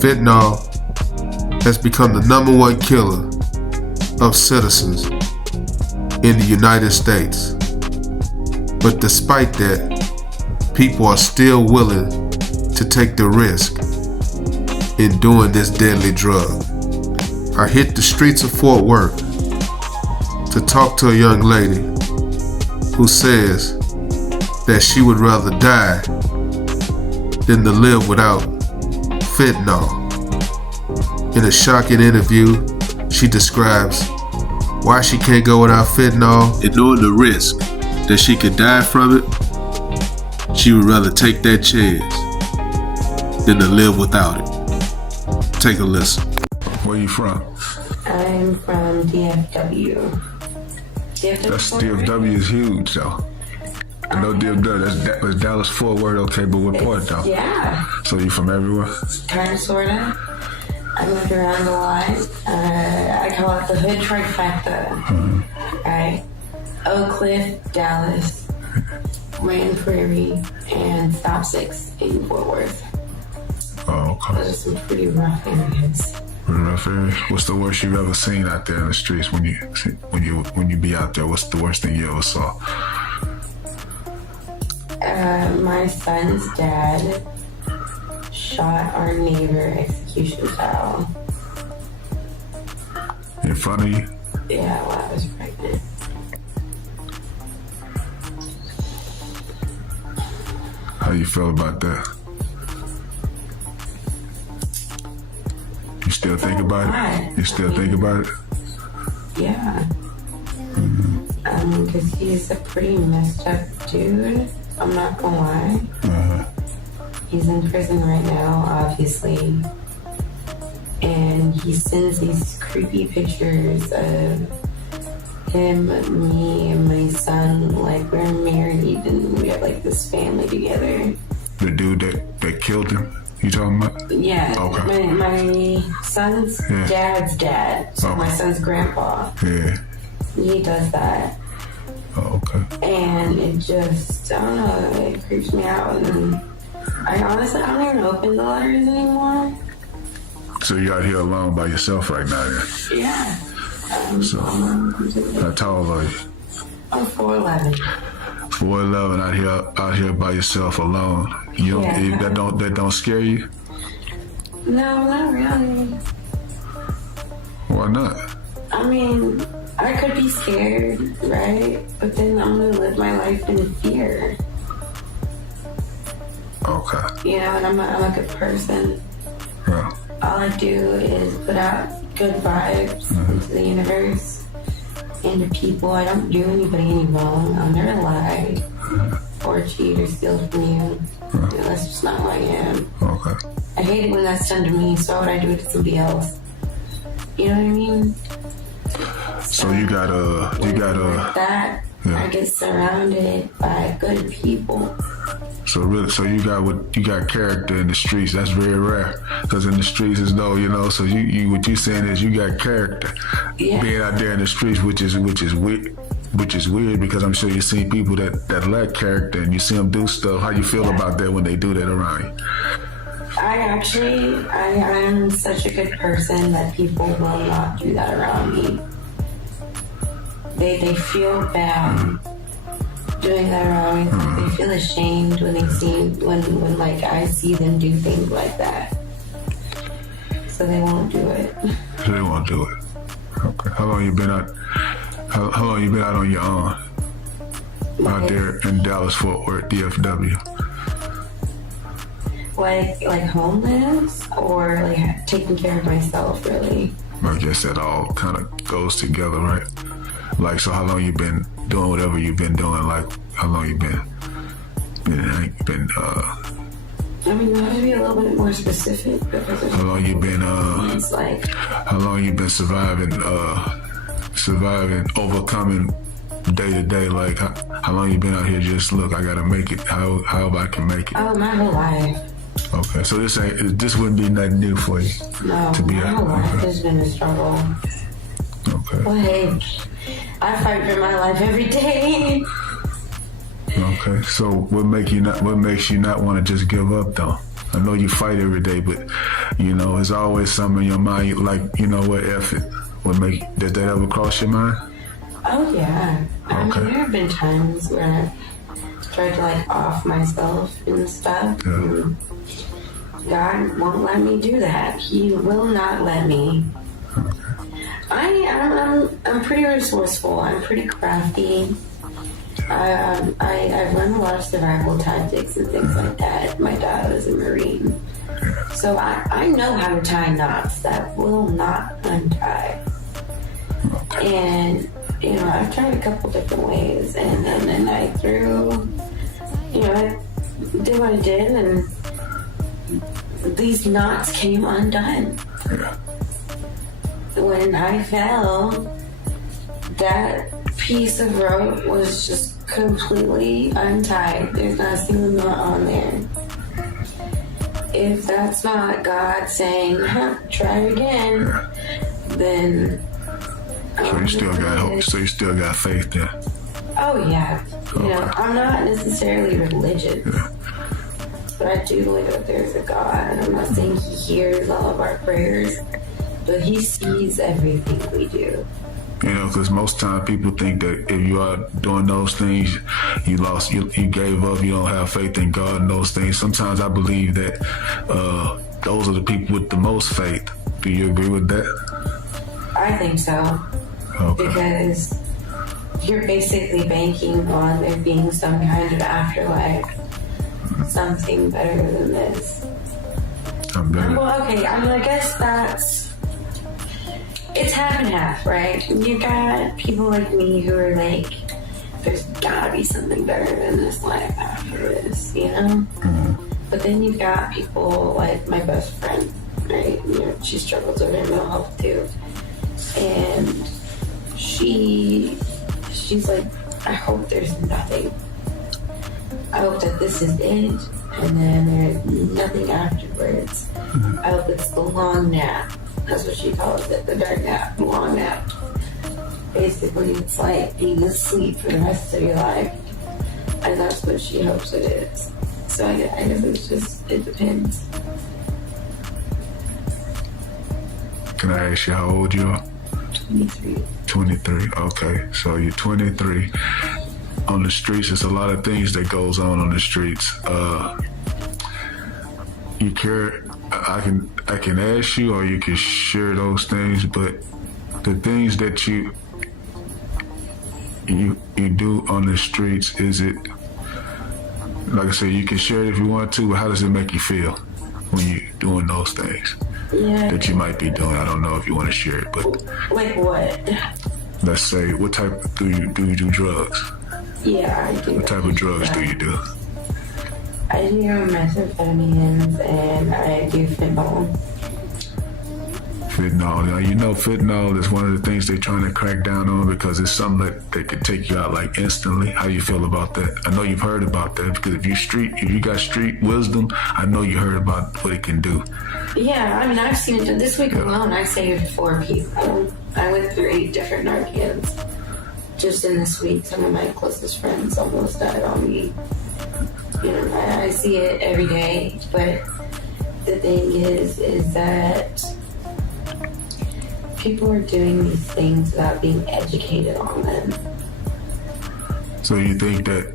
Fentanyl has become the #1 killer of citizens in the United States. But despite that, people are still willing to take the risk in doing this deadly drug. I hit the streets of Fort Worth to talk to a young lady who says that she would rather die than to live without fentanyl. In a shocking interview, she describes why she can't go without fentanyl, and knowing the risk that she could die from it, she would rather take that chance than to live without it. Take a listen. Where you from? I'm from DFW. DFW is huge though. I know DFW, that's Dallas Fort Worth, okay, but what part though? Yeah. So you from everywhere? Kind of, sorta. I moved around a lot. I call it the hood trifecta. Right? Oak Cliff, Dallas, Grand Prairie, and Stop 6 in Fort Worth. Oh, okay. Those are some pretty rough areas. Rough area. What's the worst you've ever seen out there in the streets when you be out there? What's the worst thing you ever saw? My son's dad shot our neighbor execution style. In front of you? Yeah, while I was pregnant. How you feel about that? You still think about it? You still think about it? Yeah. Because he's a pretty messed up dude. I'm not gonna lie. He's in prison right now, obviously. And he sends these creepy pictures of him, me, and my son. Like, we're married and we have like this family together. The dude that killed him? You talking about? Yeah. Okay. My son's dad's dad. So my son's grandpa. Yeah. He does that. Oh, okay. And it just, I don't know, it creeps me out. And I honestly, I don't even open the letters anymore. So you're out here alone by yourself right now, then? Yeah. So, how tall are you? I'm 4'11". 4'11", out here by yourself alone. You don't that don't scare you? No, not really. Why not? I mean, I could be scared, right? But then I'm gonna live my life in fear. Okay. You know, and I'm a good person. Yeah. All I do is put out good vibes into the universe, into people. I don't do anybody any wrong. I'll never lie or cheat or steal from you. You know, that's just not who I am. Okay. I hate it when that's done to me, so why would I do it to somebody else? You know what I mean? So you got like that. Yeah. I get surrounded by good people. So you got character in the streets. That's very rare, because in the streets is no, you know. So you what you saying is you got character. Yeah. Being out there in the streets, which is weird, because I'm sure you see people that lack character and you see them do stuff. How you feel about that when they do that around you? I am such a good person that people will not do that around me. They feel bad doing that around me. They feel ashamed when when like I see them do things like that. So they won't do it. So they won't do it. Okay. How long you been out? How long you been out on your own? Out there in Dallas, Fort Worth, DFW. Like homeless or like taking care of myself, really. I guess that all kind of goes together, right? Like, so how long you been doing whatever you've been doing? Like, how long you been? I mean, you have to be a little bit more specific. How long you been? It's like. How long you been surviving, overcoming day to day? Like, how long you been out here? Just look, I gotta make it. How I can make it? Oh, my whole life. Okay, so this wouldn't be nothing new for you. No, to be my whole life has been a struggle. Okay. Like, I fight for my life every day. Okay, so what makes you not want to just give up though? I know you fight every day, but you know, there's always something in your mind like, you know what, F it. Does that ever cross your mind? Oh yeah. I mean, Okay. there have been times where I've tried to like off myself and stuff. Yeah. And God won't let me do that. He will not let me. I'm pretty resourceful. I'm pretty crafty. I've learned a lot of survival tactics and things like that. My dad was a Marine. So I know how to tie knots that will not untie. And, you know, I've tried a couple different ways. And then I threw, you know, I did what I did, and these knots came undone. Yeah. When I fell, that piece of rope was just completely untied. There's not a single knot on there. If that's not God saying, try again, then... So you still got hope. So you still got faith there. Oh, yeah. You know, I'm not necessarily religious. Yeah. But I do believe that there's a God. I'm not saying He hears all of our prayers, but He sees everything we do. You know, because most time people think that if you are doing those things, you gave up, you don't have faith in God and those things. Sometimes I believe that those are the people with the most faith. Do you agree with that? I think so. Okay. Because you're basically banking on there being some kind of afterlife, something better than this. I'm better. Well, okay, I mean, I guess it's half and half, right? You got people like me who are like, there's gotta be something better than this life after this, you know? Mm-hmm. But then you've got people like my best friend, right? You know, she struggles with her mental health too. And she's like, I hope there's nothing. I hope that this is it, and then there's nothing afterwards. Mm-hmm. I hope it's the long nap. That's what she calls it, the dark nap, the long nap. Basically, it's like being asleep for the rest of your life. And that's what she hopes it is. So I guess it depends. Can I ask you how old you are? 23. 23. Okay, so you're 23. On the streets, there's a lot of things that goes on the streets. You care? I can ask you, or you can share those things. But the things that you do on the streets, is it, like I said, you can share it if you want to, but how does it make you feel when you're doing those things that you might be doing? I don't know if you want to share it, but Like what? let's say, what type do you do drugs? Yeah, I do. What type of drugs do you do? I do methamphetamines and I do fentanyl. Fentanyl. Now, you know, fentanyl is one of the things they're trying to crack down on because it's something that could take you out like instantly. How you feel about that? I know you've heard about that because if you got street wisdom, I know you heard about what it can do. Yeah, I mean, I've seen it. This week alone, I saved 4 people. I went through 8 different Narcans. Just in this week, some of my closest friends almost died on me. You know, I see it every day, but the thing is that people are doing these things without being educated on them. So you think that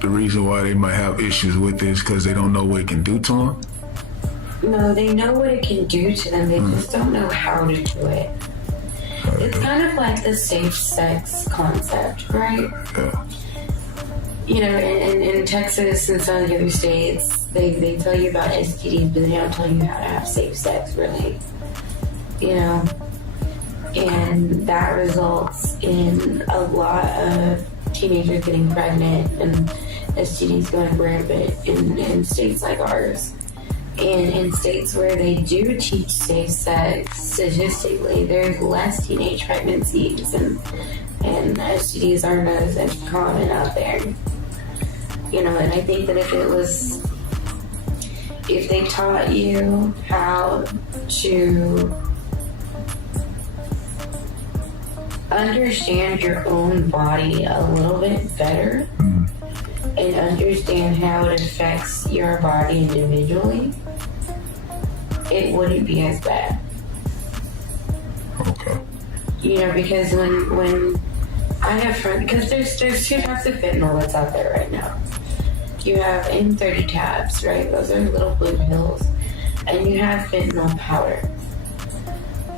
the reason why they might have issues with this because they don't know what it can do to them? No, they know what it can do to them. They just don't know how to do it. It's kind of like the safe sex concept, right? Yeah. You know, in Texas and some of the other states, they tell you about STDs, but they don't tell you how to have safe sex, really. You know? And that results in a lot of teenagers getting pregnant and STDs going rampant in states like ours. And in states where they do teach safe sex, statistically, there's less teenage pregnancies and STDs aren't as common out there. You know, and I think that if they taught you how to understand your own body a little bit better, and understand how it affects your body individually, it wouldn't be as bad. Okay. You know, because when I have friends, because there's two types of fentanyl that's out there right now. You have M30 tabs, right? Those are little blue pills. And you have fentanyl powder.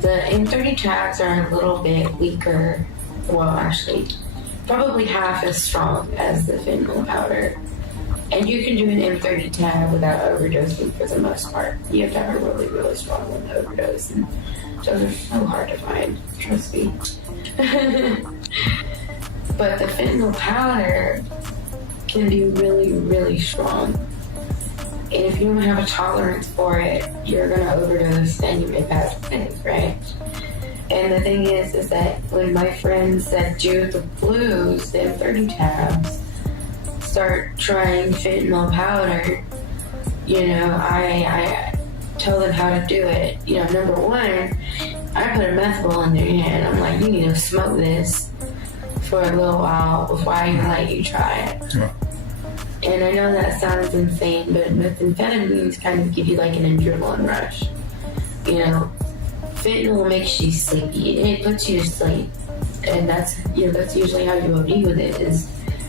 The M30 tabs are a little bit weaker. Well, actually, probably half as strong as the fentanyl powder. And you can do an M30 tab without overdosing for the most part. You have to have a really, really strong one to overdose. And those are so hard to find, trust me. But the fentanyl powder can be really, really strong. And if you don't have a tolerance for it, you're going to overdose and you may pass things, right? And the thing is that when my friends that do the blues, the M30 tabs, start trying fentanyl powder, you know, I tell them how to do it. You know, number one, I put a meth ball in their hand. I'm like, you need to smoke this for a little while before I even let you try it. Yeah. And I know that sounds insane, but methamphetamines kind of give you like an adrenaline rush. You know, fentanyl makes you sleepy. It puts you to sleep. And that's usually how you OD with it, is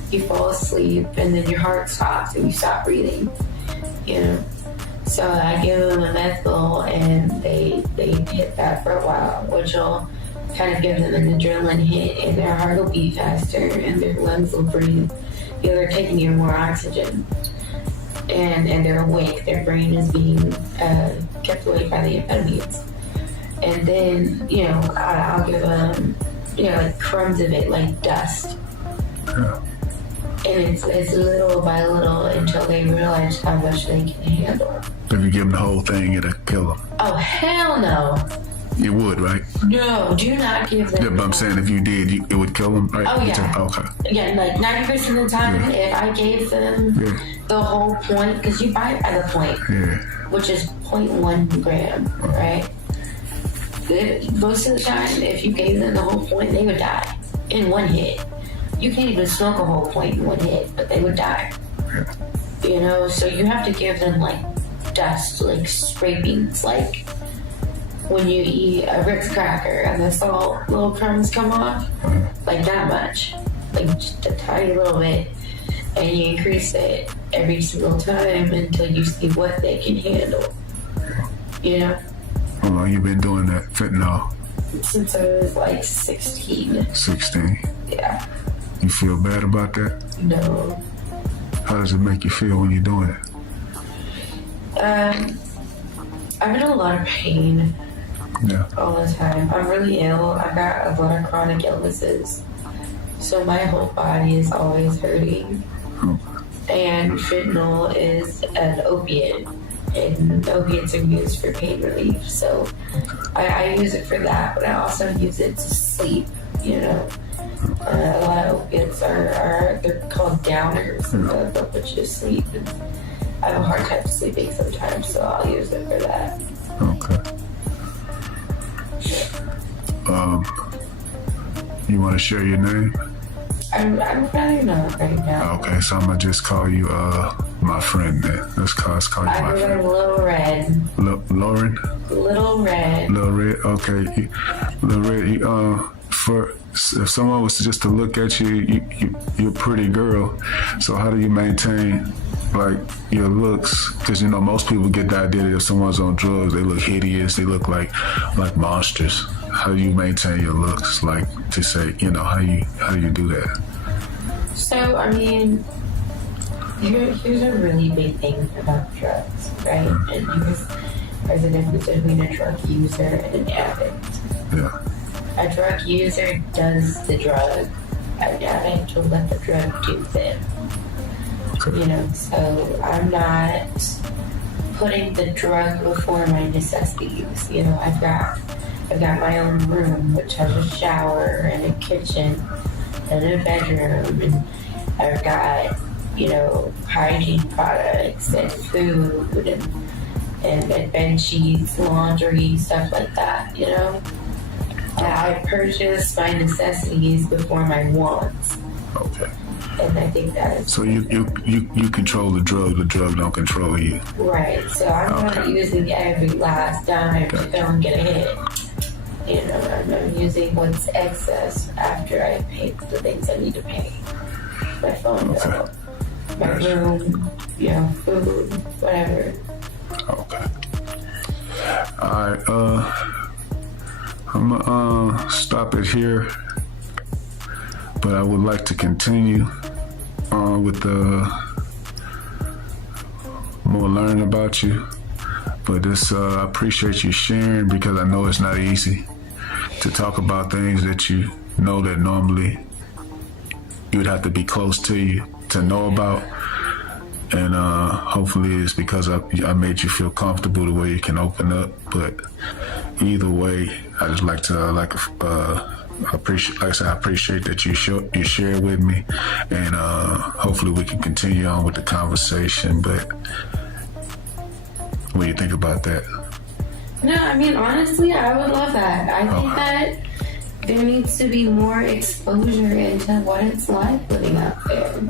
you fall asleep and then your heart stops and you stop breathing. You know? So I give them a meth ball and they hit that for a while, which will kind of give them an adrenaline hit, and their heart will beat faster and their lungs will breathe. You know, they're taking in more oxygen, and they're awake. Their brain is being kept awake by the amphetamines. And then, you know, I'll give them, you know, like crumbs of it, like dust. Yeah. And it's little by little until they realize how much they can handle. If you give them the whole thing, it'll kill them. Oh, hell no. You would, right? No, do not give them. Yeah, but I'm saying if you did, it would kill them, right? Oh, yeah. Okay. Yeah, like 90% of the time, if I gave them the whole point, because you buy it by the point, which is 0.1 gram, right? Most of the time, if you gave them the whole point, they would die in one hit. You can't even smoke a whole point in one hit, but they would die. Yeah. You know, so you have to give them like dust, like scrapings, like when you eat a Ritz cracker and the salt little crumbs come off, like that much, like just a tiny little bit, and you increase it every single time until you see what they can handle. You know? How long you been doing that fentanyl? Since I was like 16. 16. Yeah. You feel bad about that? No. How does it make you feel when you're doing it? I'm in a lot of pain. Yeah. All the time. I'm really ill. I've got a lot of chronic illnesses. So my whole body is always hurting. And fentanyl is an opiate. And opiates are used for pain relief. So I use it for that, but I also use it to sleep, you know. A lot of opiates they're called downers, and they'll put you to sleep. And I have a hard time sleeping sometimes, so I'll use it for that. Okay. You want to share your name? I'm rather not right now. Okay, so I'm gonna just call you my friend then. Let's call you my friend. I'm Little Red. Lauren? Little Red. Little Red, okay. Little Red, if someone was just to look at you, you're a pretty girl. So how do you maintain like your looks? Because you know most people get the idea that if someone's on drugs, they look hideous, they look like monsters. How do you maintain your looks? Like to say, you know, how do you do that? So I mean, here's a really big thing about drugs, right? And there's a difference between a drug user and an addict. Yeah. A drug user does the drug. An addict will let the drug do them. Okay. You know, so I'm not putting the drug before my necessities. You know, I've got my own room, which has a shower and a kitchen and a bedroom, and I've got, you know, hygiene products and food and bed sheets, laundry, stuff like that, you know. I purchase my necessities before my wants. Okay. And I think that is... So you control the drug don't control you. Right. So I'm not using every last dime to go and get a hit. You know, I'm using what's excess after I pay the things I need to pay. My phone bill, my room, you know, food, whatever. Okay. Alright, I'm gonna stop it here. But I would like to continue on with more learning about you. But I appreciate you sharing, because I know it's not easy to talk about things that you know that normally you would have to be close to you to know about. And hopefully it's because I made you feel comfortable the way you can open up. But either way, I just like to I appreciate that you share with me, and hopefully we can continue on with the conversation. But what do you think about that? No, I mean, honestly, I would love that. I think that there needs to be more exposure into what it's like living out there.